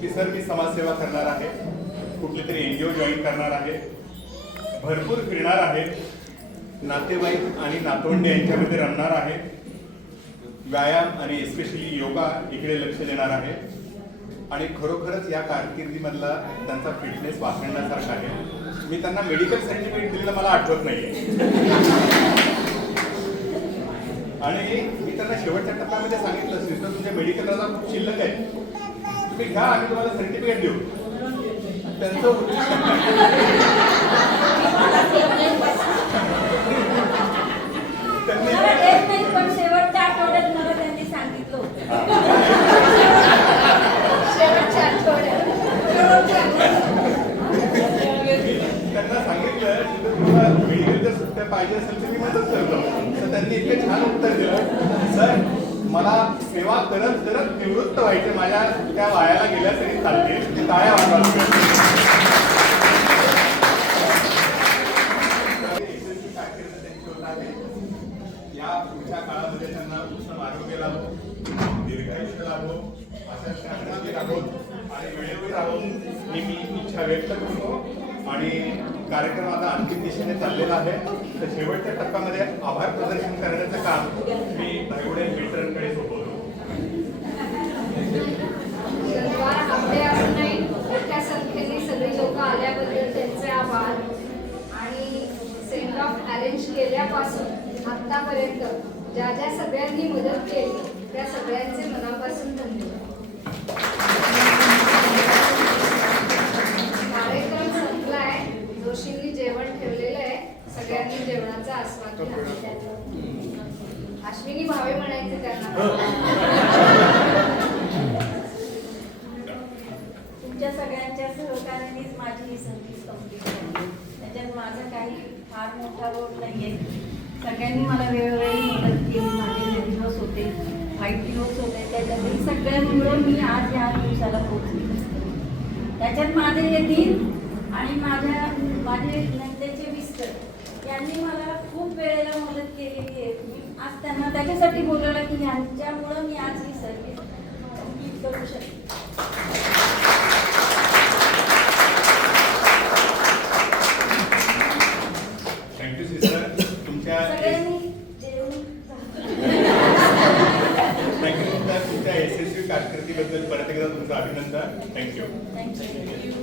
की सर मी समाजसेवा करणार आहे. कुठली तरी एन जी ओ जॉईन करणार आहे. भरपूर फिरणार आहे. नातेवाईक आणि नातवंडे यांच्यामध्ये रमणार आहे. व्यायाम आणि एस्पेशली योगा इकडे लक्ष देणार आहे. आणि खरोखरच या कारकिर्दीमधला त्यांचा फिटनेस वापरण्यासारखा आहे. मी त्यांना मेडिकल सर्टिफिकेट दिलेलं मला आठवत नाही आणि मी त्यांना शेवटच्या टप्प्यामध्ये सांगितलं सिस्टर तुमच्या मेडिकल खूप शिल्लक आहे. तुम्ही घ्या आम्ही तुम्हाला सर्टिफिकेट देऊ. त्यांचं त्यांनी सांगितलं तुम्हाला मेडिकलच्या सुट्ट्या पाहिजे असेल तर मी मदत करतो. तर त्यांनी इतकं छान उत्तर सेवा करत करत निवृत्त व्हायचे. माझ्या त्या वायाला गेल्या तरी चालते टाळ्या वाजवा या पुढच्या काळामध्ये त्यांना उत्तम आरोग्य लाभो दीर्घायुष्य लाभो अशा शांती राहो आणि वेळेवर राहून ही मी इच्छा व्यक्त करतो. आणि कार्यक्रम आता अंतिम दिशेने चाललेला आहे. तर शेवटच्या टप्प्यामध्ये आभार प्रदर्शन करण्याचं काम मी अरेंज केल्यापासून आत्तापर्यंत ज्या ज्या सगळ्यांनी मदत केली त्या सगळ्यांचे मनापासून धन्यवाद. कार्यक्रम संपलाय. जोशींनी जेवण ठेवलेलं आहे. सगळ्यांनी जेवणाचा आस्वाद घ्या. अश्विनी भावे म्हणायचे त्यांना. तुमच्या सगळ्यांच्या सहकार्यानेच माझी ही संधी कंप्लीट झाली त्याच्यात माझं काही फार मोठा रोल आहे सगळ्यांनी मला वेळोवेळी मदत केली. माझे जे दिवस होते वाईट दिवस होते. त्याच्यातही सगळ्यांमुळे मी आज या दिवसाला पोहोचले. त्याच्यात माझे येतील आणि माझ्या माझे नंद्याचे मिस्टर यांनी मला खूप वेळेला मदत केलेली आहे. मी आज त्यांना त्याच्यासाठी बोलवलं की यांच्यामुळं मी आज ही सर्विस करू शकते थँक्यू सिस्टर तुमच्या सगळ्यांनी जेवून थँक्यू तुमच्या तुमच्या यशस्वी कारकिर्दीबद्दल परत एकदा तुमचं अभिनंदन. Thank you thank you